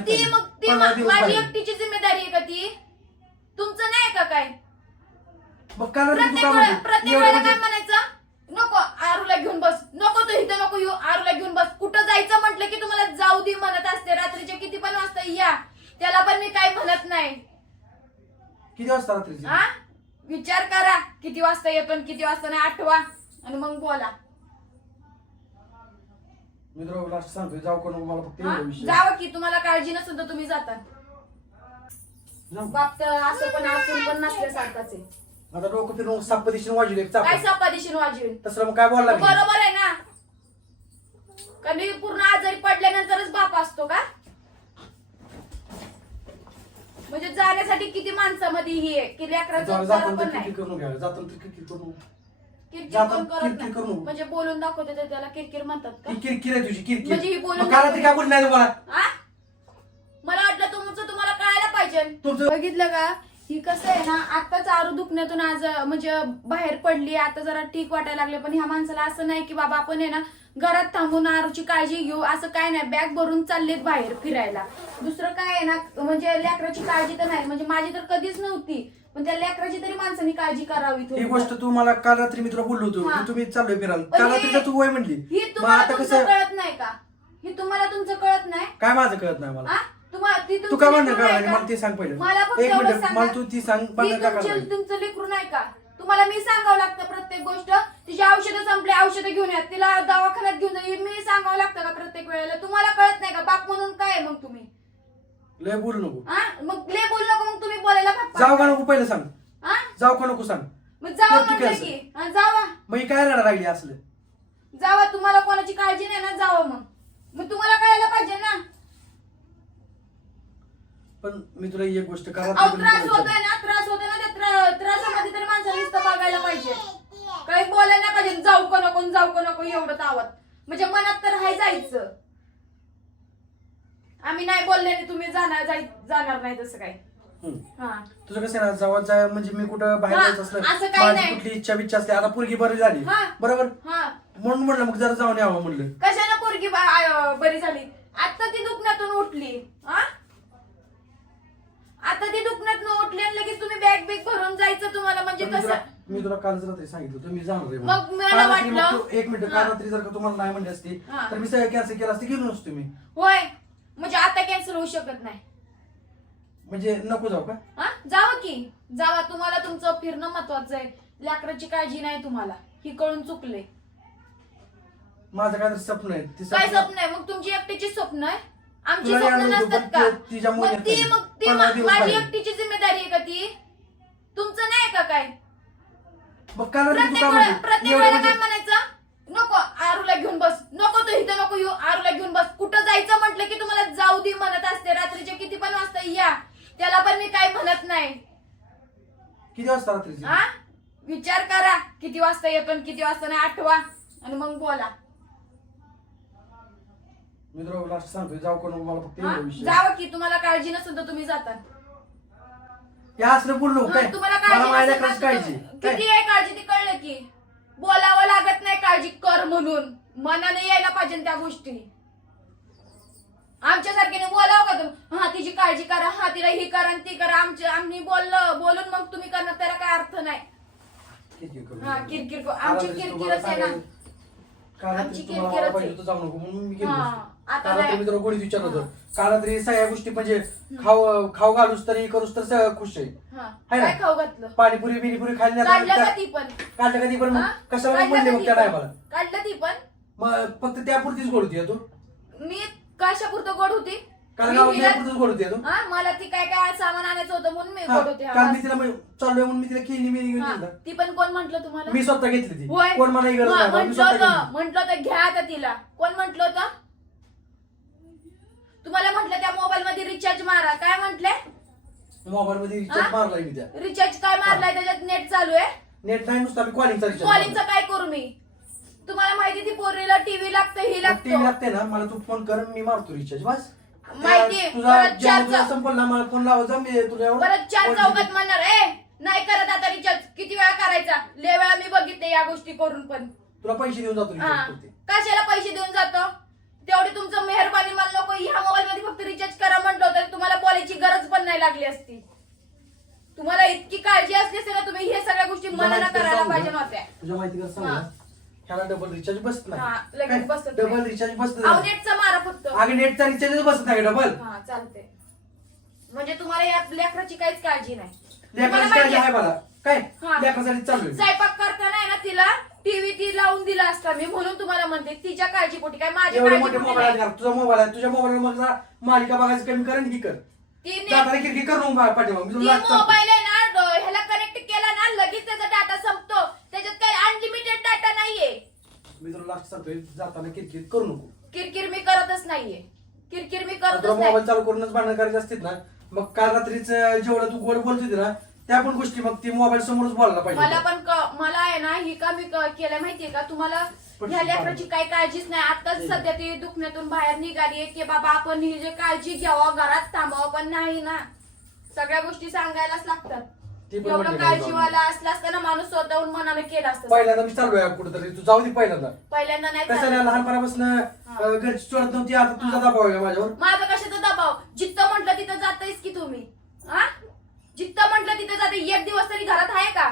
ती मग ती पंधरा मा- दिवस माझी. एकटीची जिम्मेदारी आहे का ती? तुमचं नाही का काय? मग काल रात्री तू प्रत्येक काय वेळा म्हणली? प्रत्येक एवढं वेळेला काय म्हणजे- म्हणायचं? नको आरूला घेऊन बस. नको तू इथं नको येऊ आरूला घेऊन बस. कुठं जायचं म्हटलं की तुम्हाला जाऊ दे म्हणत असते. रात्रीचे किती पण वाजता या. त्याला पण मी काही म्हणत नाही. किती वाजता रात्रीची? हा विचार करा. किती वाजता येतो आणि किती वाजता नाही आठवा. आणि मग बोला. मी तुला लास्ट सांगतोय जाऊ का नको मला फक्त हा? एवढा विषय. जावं की तुम्हाला काळजी नसेल तर तुम्ही जाता. जाऊ. बाप तर असं पण असून पण नसल्यासारखंच आहे. आता डोकं फिरून साप पदिशीने वाजवले एक चाप. काय सपादिशी वाजवेल तसं मग काय बोलला मी? बरोबर आहे ना. कधी पूर्ण आजारी पडल्यानंतरच बाप असतो का? म्हणजे जाण्यासाठी किती माणसामध्ये ही आहे की लेकराचं जरा जाताना पण तर नाही. किरकिर करून घ्यायला जाताना तर किरकिर करून किरकिर करत नाही. करू. म्हणजे बोलून दाखवते तर त्याला किरकिर म्हणतात का? ही किरकिर आहे तुझी किरकिर. म्हणजे ही बोलून मग काल काय बोलली नाही तुम्हाला? आ? मला वाटलं तुमचं तुम्हाला कळायला पाहिजे. तुमचं- बघितलं का? ही कसं आहे ना आताच आरू दुखण्यातून आज म्हणजे बाहेर पडली आता जरा ठीक वाटायला लागले पण ह्या माणसाला असं नाही की बाबा आपण आहे ना घरात थांबून आरूची काळजी घेऊ असं काय नाही. बॅग भरून चाललेत बाहेर फिरायला. दुसरं काय आहे ना म्हणजे लेकराची काळजी तर नाही. म्हणजे माझी तर कधीच नव्हती. पण त्या लेकराची तरी माणसाने काळजी करावी ही थोडी. गोष्ट तू मला काल रात्री मी तुला बोललो होतो हा. की तुम्ही चाललोय फिरायला. पण काल हे- रात्रीचं तू वय म्हणली. ही मग तुम्हाला आता तुमचं कसं? कळत नाही का? ही तुम्हाला तुमचं कळत नाही? काय माझं कळत नाही मला? आ? तुम्हा- ती तू तुमची काय म्हणणार लेकरू नाही काय का? मला ते सांग पहिलं. मला फक्त एक एवढं मिनिट सांगा. मला तू ती सांग ती तुमची- लेकरू नाही का? तुम्हाला मी सांगावं लागतं प्रत्येक गोष्ट. तिची औषधं संपली औषधं घेऊन या. तिला दवाखान्यात घेऊन जा. हे मी सांगावं लागतं का प्रत्येक वेळेला? तुम्हाला कळत नाही का? बाप म्हणून काय आहे मग तुम्ही? लय बोलू नको. हा? मग ले बोल नको मग तुम्ही बोलायला जाऊ का नको पहिलं सांग. हा? जाऊ का नको सांग. मग जावा नक्की हा, जावा. मग ही काय रडा लागली असलं? जावा तुम्हाला कोणाची काळजी नाही ना जावा मग. मग तुम्हाला कळायला पाहिजे ना. पण मी तुला एक गोष्ट करा अहो त्रास होतोय ना त्रास होतोय ना त्या त्रा- त्रासामध्ये तर माणसाला नुसतं बघायला पाहिजे. काही बोलायला नाही पाहिजे. जाऊ का नको जाऊ का नको एवढं तावत. म्हणजे मनात तर हाय जायचं. आम्ही नाही बोलले तुम्ही जाणार जाणार नाही तसं काही. हा. तुझं कसं आहे ना जावं जाय म्हणजे मी कुठं बाहेर हा, जायचं असलं काही माझी नाही. कुठली इच्छा बिच्छा असते आता पोरगी बरी झाली. हा. बरोबर? हा. म्हणून म्हणलं मग जरा जाऊन यावं म्हणलं. कशाने पोरगी बा- बरी झाली? आता ती दुखण्यातून उठली. हा? आता ती दुखण्यातून उठली आणि लगेच तुम्ही बॅग बिग भरून जायचं तुम्हाला म्हणजे पण मी तुला- कसं? मी तुला कालच रात्री सांगितलं मी जाणार आहे मग. मला काल रात्री मग वाटलं- तू- एक मिनिट हा. काल रात्री जर का तुम्हाला नाही म्हणली असती हा. तर मी सगळं कॅन्सल केलं असतं गेलो नसतो मी. होय. कॅन्सल होऊ शकत नाही. म्हणजे नको जाऊ का? हा? जावा की. जावा तुम्हाला तुमचं फिरणं महत्वाचं आहे. लेकराची काळजी नाही तुम्हाला. ही कळून चुकले माझं काय स्वप्न आहे. ते काय स्वप्न आहे? मग तुमची एकटीची स्वप्न आहे? आमची तुला स्वप्न यायला नसतात का? पण तिच्या मुली मग ती मग ती पंधरा मा- दिवस माझी. एकटीची जिम्मेदारी आहे का ती? तुमचं नाही का काय? तू प्रत्येक काय वेळेला प्रत्येक एवढं वेळेला काय म्हणजे- म्हणायचं नको आरूला घेऊन बस नको तू इथं नको येऊ आरूला घेऊन बस कुठं जायचं म्हटलं की तुम्हाला जाऊ दे म्हणत असते रात्रीचे किती पण वाजता या त्याला पण मी काही म्हणत नाही किती वाजता रात्रीची? हा? विचार करा. किती वाजता येतो आणि किती वाजता नाही आठवा. आणि मग बोला. मी तुला लास्ट सांगतोय जाऊ का नको मला फक्त हा? एवढा विषय. जावं की तुम्हाला काळजी नसेल तर तुम्ही जाता. हे असलं बोललो हा, काय? तुम्हाला मला काळजी माझ्या नसेल काळजी. तुम्ही- काय? किती आहे काळजी? ती कळलं की. बोलावं लागत नाही काळजी कर म्हणून. मनाने यायला पाहिजे त्या गोष्टी. आमच्यासारख्याने बोलावं का तुम्ही हा तिची काळजी करा हा तिला ही करा आणि ती करा आमच्या आम्ही बोललं बोलून मग तुम्ही करणार त्याला काय अर्थ नाही किरकिर करू हा, नको. किरकिर करू. काल आमची रात्री किरकिरच तुम्हाला आहे ना. सांगायला- काल रात्री आमची तुम्हाला किरकिरच पाहिजे आहे. होतं जाऊ नको म्हणून मी गेलो हा, नसतो. आता काल रात्री नाही. मी तुला गोडीत विचारलं होतं हा. काल रात्री सगळ्या गोष्टी म्हणजे खाऊ खाऊ घालूस तरी करूस तर सगळं खुश आहे हा हाय ना? काय खाऊ घातलं पाणीपुरी बिनीपुरी खायला काढलं का नाही ती पण काढलं कधी पण मग हा? कशाला काढलं म्हणले का मग ती त्या पण? टायमाला काढलं ती पण मग फक्त त्यापुरतीच गोड होती तू मी कशापुरतं गोड होती मी तू हा मला ती काय काय सामान आणायचं होतं म्हणून मी हा, होते काल मी तिला म्हण- चाललोय म्हणून मी तिला घेऊन हा, दिलं. ती पण कोण म्हंटल तुम्हाला? मी स्वतः घेतली ती. होय. कोण मला नाही मी म्हंटल स्वतः होतं घेतली. म्हंटल होतं घ्या आता तिला. कोण म्हंटल होतं? तुम्हाला म्हंटल त्या मोबाईल मध्ये रिचार्ज मारा. काय म्हंटले? मोबाईल मध्ये रिचार्ज हा? मारलाय मी त्या. रिचार्ज काय मारलाय? त्याच्यात नेट चालू आहे? नेट नाही नुसतं मी कॉलिंगचा कॉलिंगचं काय करू मी? तुम्हाला माहिती ती पोरीला टीव्ही लागतं ही टीव्ही लागतं. लागते ना मला तू फोन कर मी मारतो रिचार्ज बस. माहिती. तुझा परत चार संपल ना मला फोन मी परत चार चौकात दिली. म्हणणार ए नाही करत आता रिचार्ज किती वेळा करायचा लय वेळा मी बघितले या गोष्टी करून पण तुला पैसे देऊन जातो हा. करते कशाला पैसे देऊन जातो तेवढी तुमचं मेहरबानी मला नको ह्या मोबाईल मध्ये फक्त रिचार्ज करा म्हटलं तर तुम्हाला बोलायची गरज पण नाही लागली असती तुम्हाला इतकी काळजी असली असती ना तुम्ही हे सगळ्या गोष्टी तुझ्या माहिती करायला सांगू पाहिजे का? नव्हत्या तुझ्या माहिती कसं सांगू हा. ह्याला डबल रिचार्ज बसत हा, लगेच नाही बसत डबल. रिचार्ज बसत अहो नाही. नेटचा मारा फक्त. अगं नेटचा रिचार्ज बसत नाही डबल हा चालते म्हणजे तुम्हाला या लेकराची काहीच काळजी नाही. तुम्हाला लेकराची काळजी आहे? मला. काय? हा. चालू आहे. स्वयंपाक करताना आहे ना तिला टीव्ही ती लावून दिला असता मी म्हणून तुम्हाला म्हणते तिच्या काळजीपोटी काय? माझ्या एवढे मोठे मोबाईल नाही. आहेत तुझा मोबाईल आहे. तुझ्या मोबाईल मग जरा मालिका बघायचं कमी कर आणि ही कर. जाताना. मी ती तुला लागतं. मोबाईल आहे ना ड- ह्याला कनेक्ट केला ना लगेच त्याचा डाटा संपतो त्याच्यात काही अनलिमिटेड डाटा नाहीये. मी तुला लास्ट सांगतोय जाताना किरकिर करू नको. किरकिर मी करतच नाहीये. किरकिर मी तुला करतच नाही. मोबाईल चालू करूनच भांडण करायचे असतील ना मग काल रात्रीच जेवढं तू गोड बोलत होती ना त्या पण गोष्टी मग ती मोबाईल समोरच बोलायला मला पाहिजे पण क- मला आहे ना ही का मी क- केलं माहितीये का? तुम्हाला पण ह्या लेकराची काही काळजीच नाही. आताच. सध्या ती दुखण्यातून बाहेर निघाली की बाबा आपण ही जे काळजी घ्यावं घरात थांबावं पण नाही ना. सगळ्या गोष्टी सांगायलाच लागतात. ती पण एवढं म्हटली काळजीवाला असला असताना माणूस स्वतःहून मनाने केलं असतं पहिल्यांदा मी चाललोय कुठेतरी तू जाऊ दे पहिल्यांदा. पहिल्यांदा नाही नाही चालत. लहानपणापासून अं, घरची चोरत नव्हती आता तुझा दबाव आहे माझ्यावर. माझं कशाचा दबाव? जिथं म्हटलं तिथं जातायच की तुम्ही? हा? जिथं म्हटलं तिथं जाते एक दिवस तरी घरात आहे का?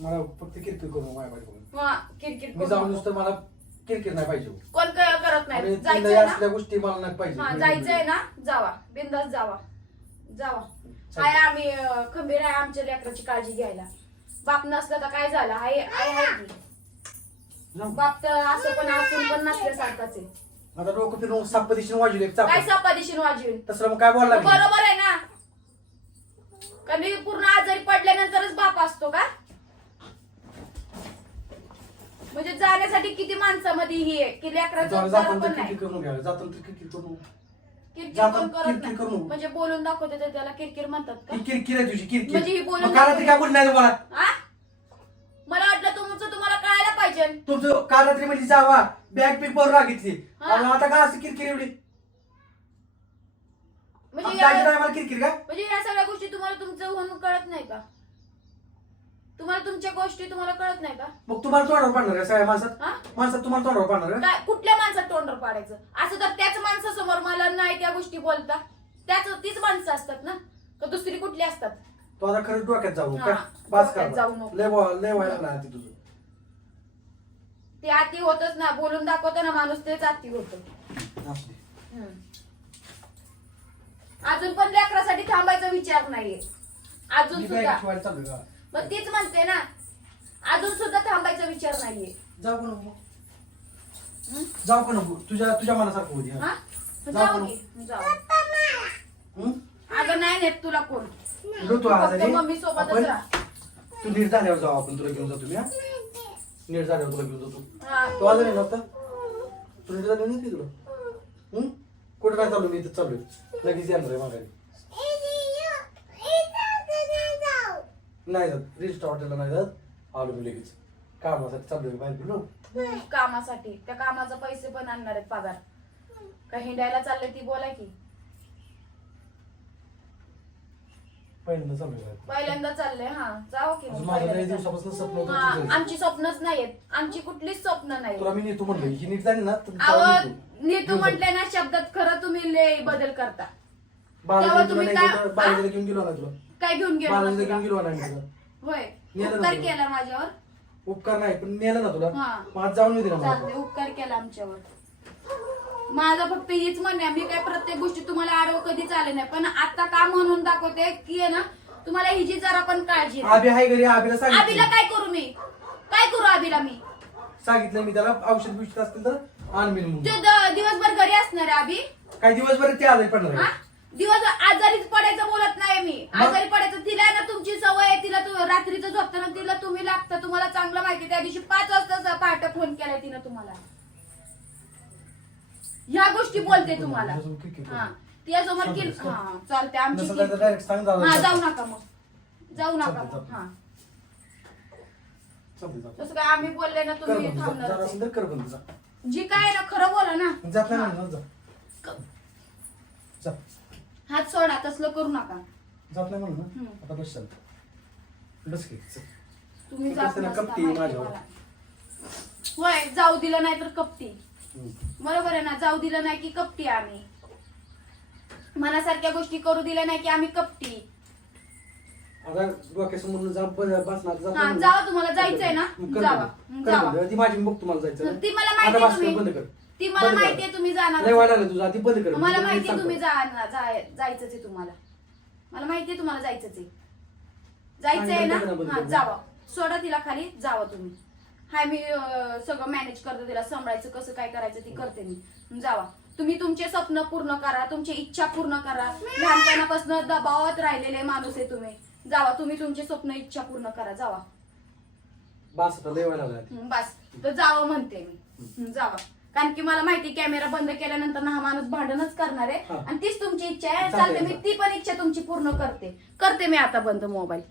मला फक्त किरकिर करू नको माझ्या बायकोला. किरकिर मी जाऊन. नुसतं मला किरकिर नाही पाहिजे. कोण काय करत आणि नाही? तिला जायचंय या ना? असल्या गोष्टी मला नाही पाहिजे. हा जायचंय ना? जावा. बिंदास जावा. जावा. हाय आम्ही अं, खंबीर आहे आमच्या लेकराची काळजी घ्यायला. बाप नसलं तर काय झालं? आहे की. जाऊ. बाप तर असं पण असून पण नसल्यासारखाच आहे. आता डोकं फिरून चाप. काय सपादिशीन वाजवीन? तसं मग काय बोलला? बरोबर आहे ना. कधी पूर्ण आजारी पडल्यानंतरच बाप असतो का? म्हणजे जाण्यासाठी किती माणसामध्ये ही आहे की लेकराचं जरा जाताना पण तर नाही. किरकिर करून घ्यायला जाताना तर किरकिर करू किरकिर जाताना पण करत किरकिर नाही. करू. म्हणजे बोलून दाखवते तर त्याला किरकिर म्हणतात का? ही किरकिर आहे तुझी किरकिर. म्हणजे ही बोलून मग काल रात्री काय बोलली नाही तुम्हाला? आ? मला वाटलं तुमचं तुम्हाला कळायला पाहिजे. तुमचं काल रात्री म्हणजे जावा. बॅग बिग भरून रागितली हा. आता काय असं किरकिर एवढी? म्हणजे या- नाही मला किरकिर का? म्हणजे या सगळ्या गोष्टी तुम्हाला तुमचं म्हणून कळत नाही का? तुम्हाला तुमच्या गोष्टी तुम्हाला कळत नाही का? मग तुम्हाला तोंडावर पाडणार का सगळ्या माणसात? हा? माणसात तुम्हाला तोंडावर पाडणार का काय कुठल्या माणसात तोंडर पाडायचं? असं तर त्याच माणसासमोर मला नाही त्या गोष्टी बोलता. त्याच तीच माणसं असतात ना? का दुसरी कुठली असतात? तो आता खरंच डोक्यात जाऊ हा, का बास डोक्यात कर. जाऊ नको. लय वा- लय व्हायला लागला आता तुझं. ते आती होतच ना बोलून दाखवतो ना माणूस तेच आती होत. असू दे. अजून पण लेकरासाठी थांबायचा विचार नाहीये. अजून मी सुद्धा. का? मग तीच म्हणते ना अजून सुद्धा थांबायचा विचार नाहीये. जाऊ का नको? हं? जाऊ का नको? तुझ्या तुझ्या मनासारखं होती हा? जाऊ का अगं नाही नेत तुला कोण. तू फक्त आजारी. मम्मी सोबतच आपण- राहा. तू नीट झाल्यावर जाऊ आपण तुला घेऊन जातो मी हा? नीट झाल्यावर तुला घेऊन जातो. हा. तू आजारी नव्हता तू नीट झालं नाही की तुला हं? कुठं काय चालू मी इथं चालू लगेच येणार आहे माघारी. नाही जात. रिस्ट हॉटेलला नाही जात. आलो मी लगेच. कामासाठी बाहेर गेलो कामासाठी. त्या कामाचे पैसे पण आणणार आहेत पगार. का हिंडायला चालले ती बोला की. पहिल्यांदा बाहेर. चालले हा. जाओ की मग अजून माझं लय पहिल्यांदा दिवसापासून स्वप्न होतं हा, तुझं. आमची स्वप्नच नाहीयेत. आमची कुठलीच स्वप्न नाही तुला मी नेतो म्हणलं ही नीट झाली ना तर तुला अहो नेतो. नीतू घेऊन म्हटले ना शब्दात खरं तुम्ही लय बदल करता. तेव्हा तुम्ही काय- घेऊन- बालाजीला घेऊन गेलो ना तुला? काय घेऊन गेलो बालाजीला घेऊन? गेलो मी. होय नेलं उपकार. केला माझ्यावर उपकार नाही पण नेलं ना तुला हा. आज जाऊन मला चालते उपकार केला आमच्यावर माझं फक्त हीच म्हणणे मी काय प्रत्येक गोष्टी तुम्हाला आडव कधीच आले नाही पण आता का म्हणून दाखवते की आहे ना तुम्हाला हिची जरा पण काळजी नाही. आबी आहे घरी आबीला आबीला सांगितलं काय करू मी काय करू आबीला मी सांगितलं मी त्याला औषध बिषध असतील तर आण मी म्हणून तो द- दिवसभर घरी असणार आहे आबी काही दिवसभर ते आजारी पडणार हा? आहे. दिवस आजारीच पडायचं बोलत नाही मी? आजारी पडायचं तिला ना तुमची सवय आहे तिला तू रात्रीचं झोपताना तिला तुम्ही लागतं तुम्हाला चांगलं माहिती त्या दिवशी पाच वाजता पहाटे फोन केलाय तिनं तुम्हाला ह्या गोष्टी बोलते तुम्हाला किती? हा तिच्यासमोर की सांगतेस का? हा चालते आमची नसेल की- तर direct सांग जाऊ हा. जाऊ नका मग जाऊ नका मग हा चालतंय, चालतंय. तसं काय आम्ही बोलले ना कर तुम्ही बंद, जा- थांबणार जरा असेल तर कर बंद, जा. जी काय आहे ना खरं बोला ना जात नाही. म्हणून जा. क- जा. हात सोडा तसलं करू नका जात नाही म्हणून हम्म. आता बस शांत. बस की चल. तुम्ही जात नसता कपटी माहिती माझ्यावर. मला. होय जाऊ दिलं नाही तर कपटी हम्म. बरोबर आहे ना जाऊ दिलं नाही की कपटी आम्ही मनासारख्या गोष्टी करू दिल्या नाही की आम्ही कपटी आता डोक्यासमोर जा ब- बसणार हा. जावा तुम्हाला जायचंय ना? मग कर जावा. कर माझी बघ तुम्हाला जायचं. ती मला आता माहिती बस कर, बंद तुम्ही कर ती मला बंद कर. माहितीये तुम्ही जाणार तुझं आधी बंद कर. मला माहितीये. तुम्ही जाणार जाय- जायचंच आहे तुम्हाला. मला माहितीये तुम्हाला जायचंच आहे. जायचंय ना? सांगितलं बंद हा. जावा. सोडा तिला खाली जावा तुम्ही. हाय मी अं, सगळं मॅनेज करते तिला सांभाळायचं कसं काय करायचं ती करते मी. जावा. तुम्ही तुमचे स्वप्न पूर्ण करा तुमची इच्छा पूर्ण करा. लहानपणापासून दबावात राहिलेले माणूस आहे तुम्ही. जावा तुम्ही तुमचे स्वप्न इच्छा पूर्ण करा. जावा. बस आता लय. हं, बस. तर जावं म्हणते मी. हं, जावा. कारण की मला माहिती कॅमेरा बंद केल्यानंतर ना हा माणूस भांडणच करणार आहे. हा. आणि तीच तुमची इच्छा आहे चालतंय, चालते मी ती पण इच्छा तुमची पूर्ण करते. करते मी आता बंद मोबाईल.